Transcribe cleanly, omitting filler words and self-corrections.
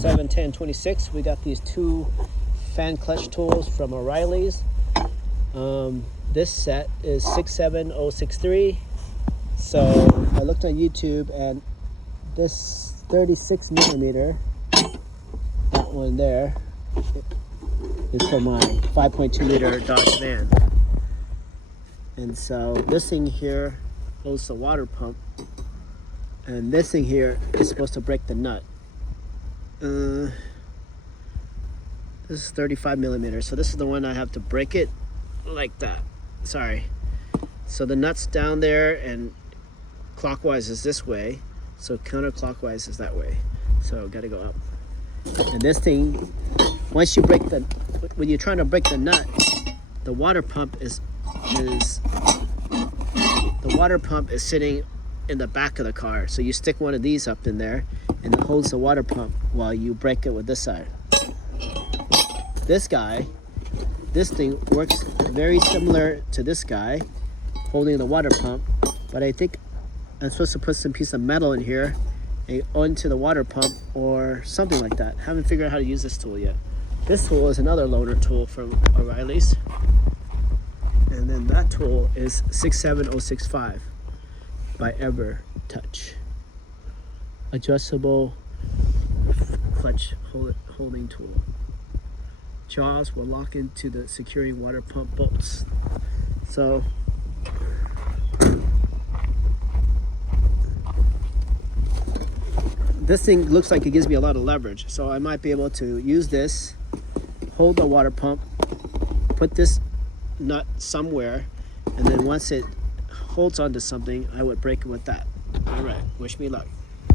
7/10/26. We got these two fan clutch tools from O'Reilly's. This set is 67063. So I looked on YouTube, and this 36 millimeter, that one there, is for my 5.2 liter Dodge Van. And so this thing here holds the water pump, and this thing here is supposed to break the nut. This is 35 millimeters, so this is the one I have to break it like that. Sorry. So the nut's down there, and clockwise is this way, so counterclockwise is that way. So gotta go up. And this thing, once you break the, when you're trying to break the nut, the water pump is sitting in the back of the car. So you stick one of these up in there, and it holds the water pump while you break it with this side. This thing works very similar to this guy holding the water pump, but I think I'm supposed to put some piece of metal in here onto the water pump or something like that. Haven't figured out how to use this tool yet. This tool is another loaner tool from O'Reilly's, and then that tool is 67065 by EverTouch. Adjustable clutch holding tool. Jaws will lock into the securing water pump bolts. So this thing looks like it gives me a lot of leverage, so I might be able to use this, hold the water pump, put this nut somewhere, and then once it holds onto something, I would break it with that. All right, wish me luck.